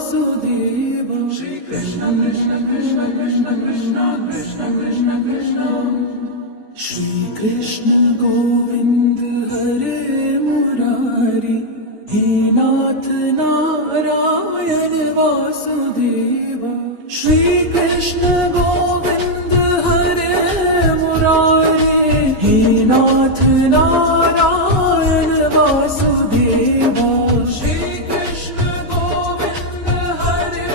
Vasudev. Shri Krishna Krishna Krishna Krishna Krishna Krishna Krishna Krishna. Shri Krishna Govind हरे Murari, हे नाथ Narayan Vasudev. Shri Krishna Govind हरे Murari, हे नाथ Narayan Vasudev. Shri Krishna Govind हरे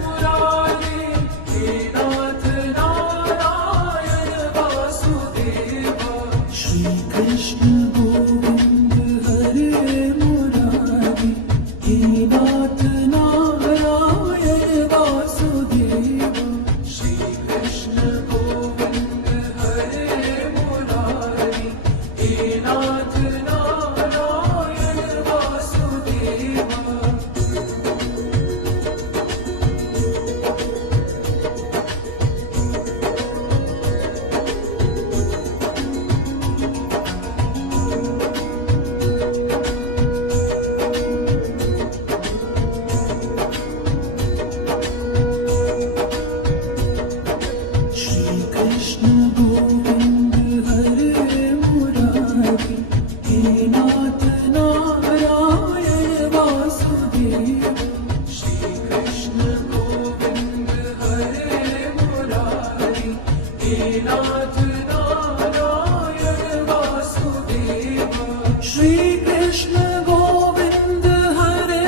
Murari, हे नाथ Narayan Vasudev. Shri Krishna Govind हरे Murari, हे नाथ Narayan Vasudev. Shri Krishna Govind हरे Murari, हे नाथ Narayan Vasudev. Shri Krishna Govind हरे Murari, हे नाथ Narayan Vasudev. Shri Krishna Govind हरे Murari, हे नाथ Narayan Vasudev. Shri Krishna Govind हरे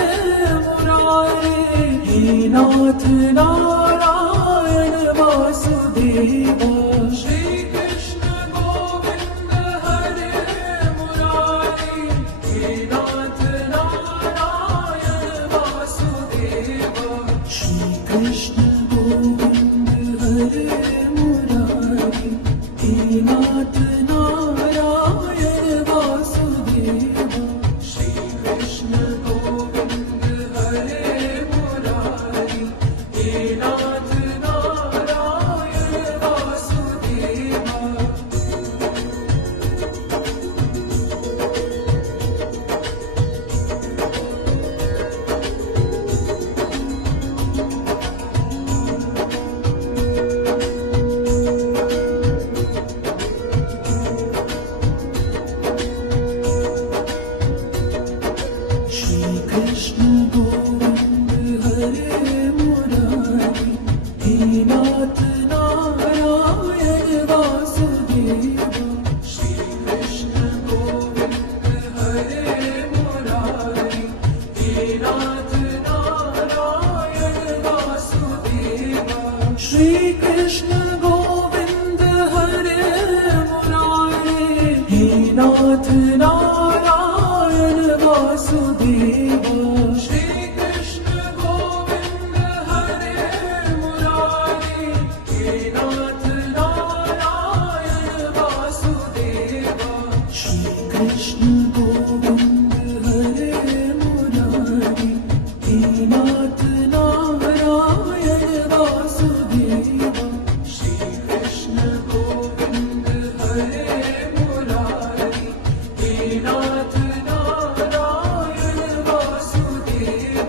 Murari, हे नाथ Narayan Vasudev. Shri Krishna Govind हरे Murari, हे नाथ Narayan Vasudev. Shri Krishna Govind हरे Murari, हे नाथ Narayan Vasudev. Shri Krishna Govind हरे Murari, हे नाथ Narayan Vasudev. Shri Krishna Govind हरे Murari, हे नाथ Narayan Vasudev. Shri Krishna Govind हरे Murari, हे नाथ Narayan Vasudev. Shri Krishna Govind हरे Murari, हे नाथ Narayan Vasudev. Shri Krishna Govind हरे Murari, हे नाथ Narayan Vasudev. Shri Krishna Govind हरे Murari, हे नाथ Narayan Vasudev. Shri Krishna Govind हरे Murari, हे नाथ Narayan Vasudev.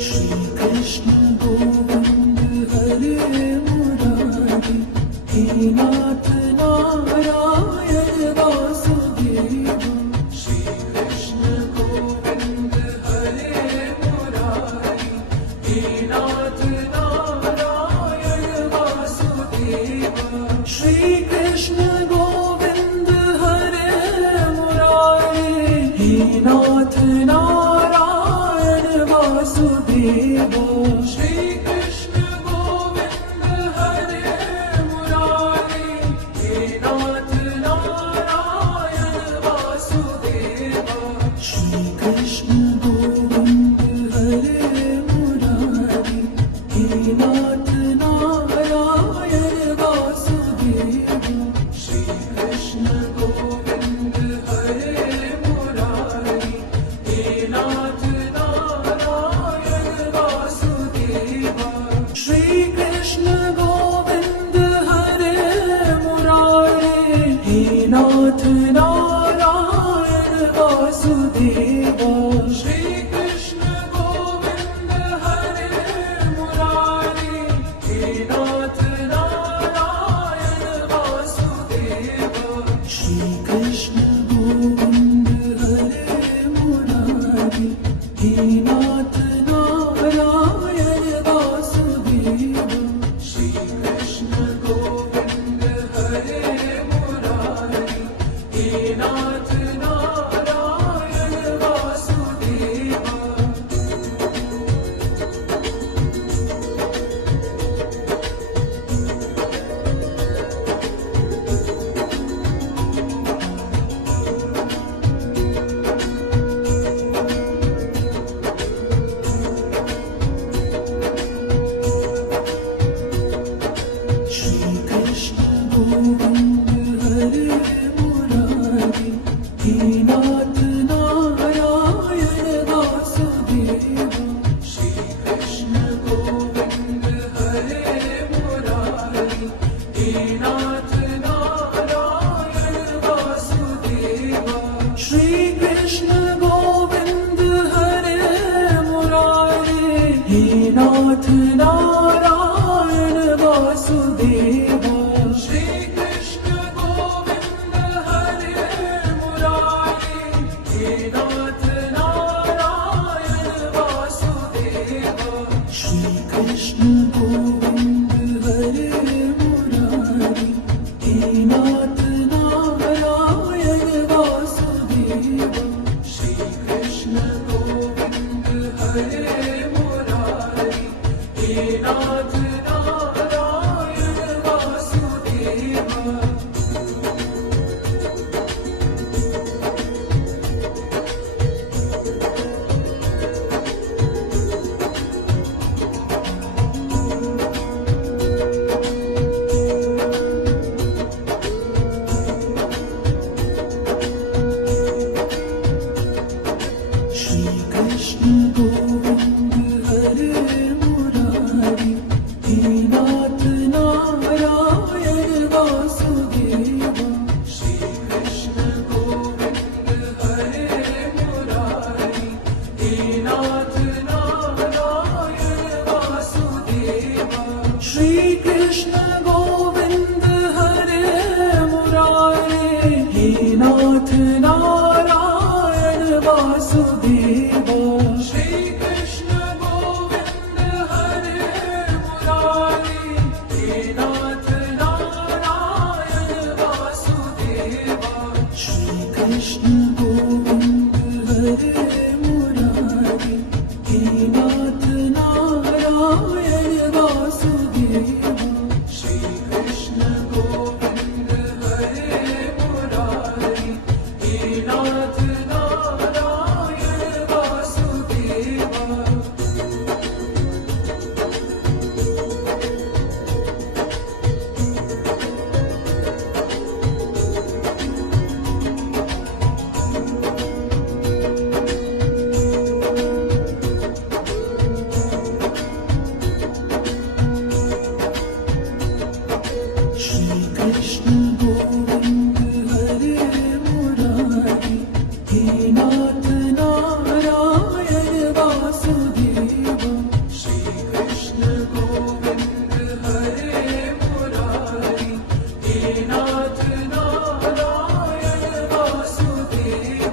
Shri Krishna Govind हरे Murari, हे नाथ Narayan Vasudev. Shri Krishna Govind हरे Murari, हे नाथ Narayan Vasudev. Shri Krishna Govind हरे Murari, हे नाथ Narayan Vasudev. Shri Krishna Govind हरे Murari, हे नाथ Narayan Vasudev. Shri Krishna Govind हरे Murari, हे नाथ Narayan Vasudev. Shri Krishna Govind हरे नाथ Narayan Vasudev Shri Krishna Govind हरे Murari हे नाथ Narayan Vasudev Shri Krishna Govind हरे Murari हे नाथ Narayan Vasudev Shri Krishna Govind हरे Murari हे नाथ Narayan Vasudev Shri Krishna Govind हरे Murari हे नाथ Narayan Vasudev Shri Krishna Govind हरे Murari हे नाथ Narayan Vasudev Shri Krishna Govind हरे Murari हे नाथ Narayan Vasudev Shri Krishna Govind हरे Murari हे नाथ Narayan Vasudev Shri Krishna Govind हरे Murari हे नाथ Narayan Vasudev Shri Krishna Govind हरे Murari हे नाथ Narayan Vasudev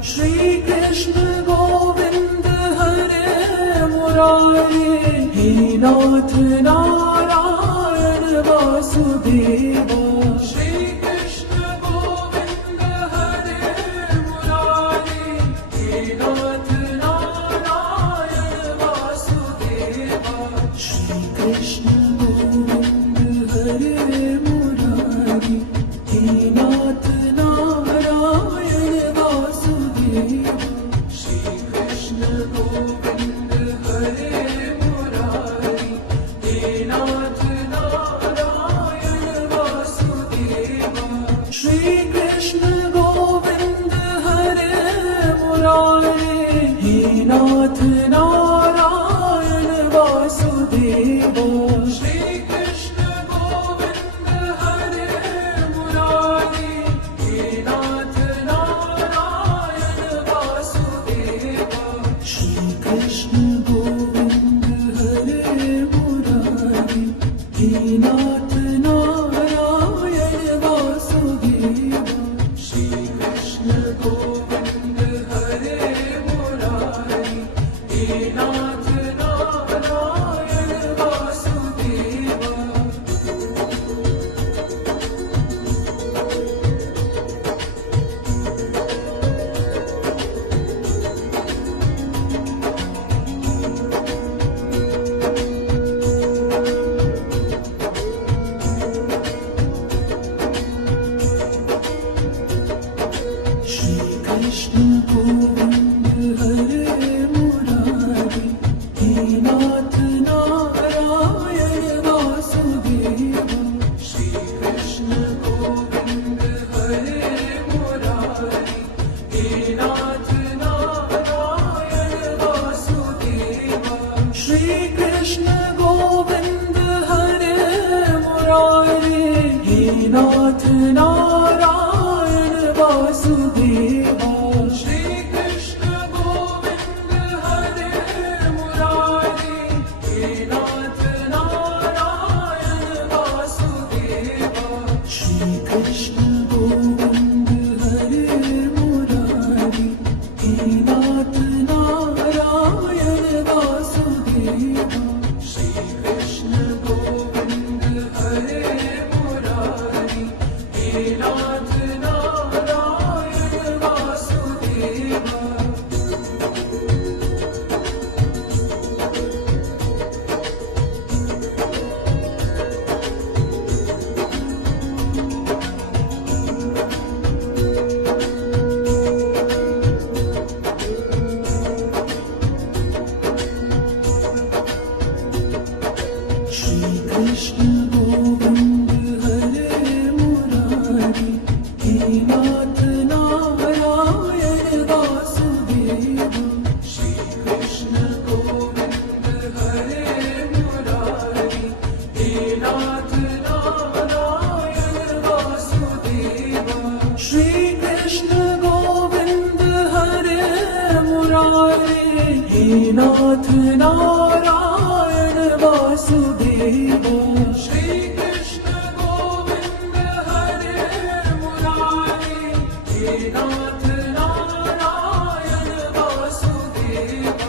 Shri Krishna Govind हरे Murari हे नाथ Narayan Vasudev Shri Krishna Govind हरे Murari हे नाथ Narayan Vasudev Shri Krishna Govind हरे Murari हे नाथ Narayan Vasudev Shri Krishna Govind हरे Murari हे नाथ Narayan Vasudev Shri Krishna Govind हरे Murari हे नाथ Narayan Vasudev Shri Krishna Govind हरे Murari हे नाथ Narayan Vasudev Shri Krishna Govind हरे Murari हे नाथ Narayan Vasudev Shri Krishna Govind हरे Murari हे नाथ Narayan Vasudev Shri Krishna Govind हरे Murari हे नाथ Narayan Vasudev Shri Krishna Govind हरे Murari हे नाथ Narayan Vasudev Shri Krishna Govind हरे Murari हे नाथ Narayan Vasudev Shri Krishna Govind हरे Murari हे नाथ Narayan Vasudev Shri Krishna Govind हरे Murari हे नाथ Narayan Vasudev Shri Krishna Govind हरे Murari नाथ Narayan Vasudev Shri Krishna Govind हरे Murari हे नाथ Narayan Vasudev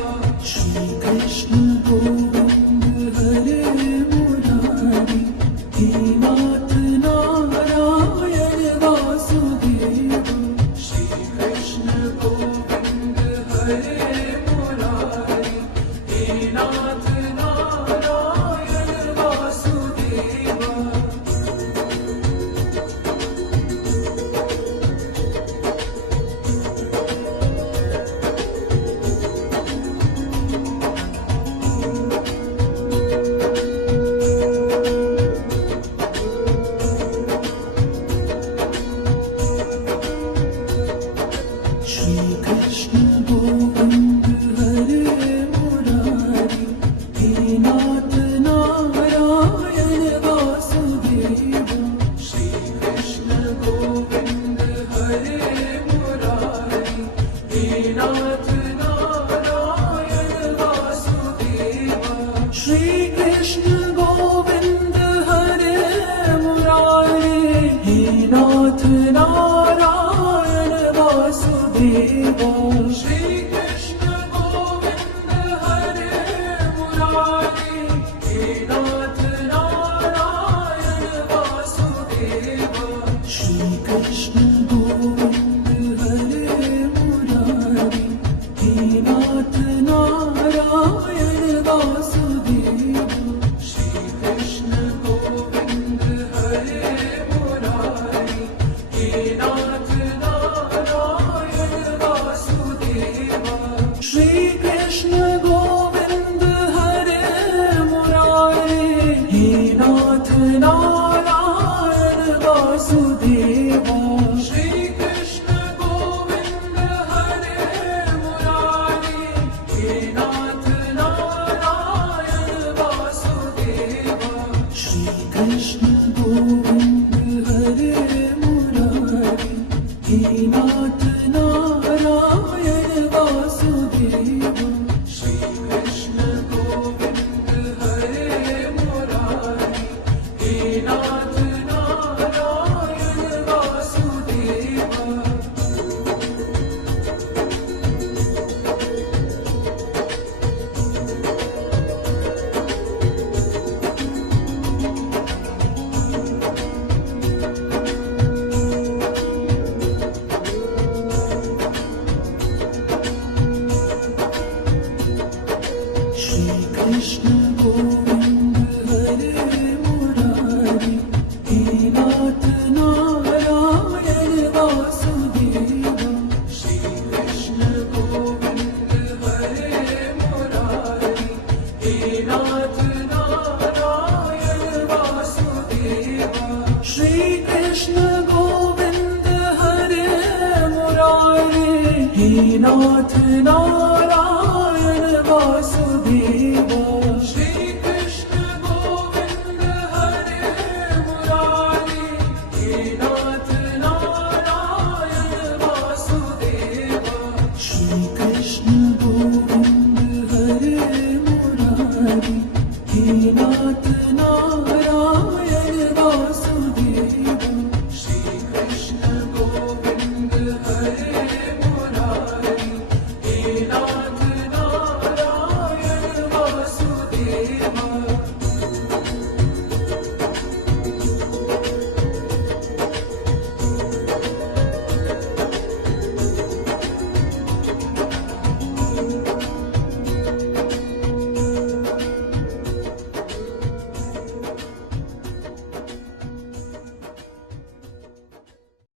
Shri Krishna Govind हरे Murari हे नाथ Narayan Vasudev Shri Krishna Govind हरे Murari हे नाथ Narayan Vasudev Shri Krishna Govind हरे Murari हे नाथ Narayan Vasudev Shri Krishna Govind हरे Murari हे नाथ Narayan Vasudev Shri Krishna Govind हरे Murari हे नाथ Narayan Vasudev Shri Krishna Govind हरे Murari हे नाथ Narayan Vasudev Shri Krishna Govind हरे Murari हे नाथ Narayan Vasudev Shri Krishna Govind हरे Murari हे नाथ Narayan Vasudev Shri Krishna Govind हरे Murari हे नाथ Narayan Vasudev Shri Krishna Govind हरे Murari हे नाथ Narayan Vasudev Shri Krishna Govind हरे Murari हे नाथ Narayan Vasudev Shri Krishna Govind हरे Murari हे नाथ Narayan Vasudev Shri Krishna Govind हरे Murari हे नाथ Narayan Vasudev Shri Krishna Govind हरे Murari हे नाथ Narayan Vasudev Shri Krishna Govind हरे Murari हे नाथ Narayan Vasudev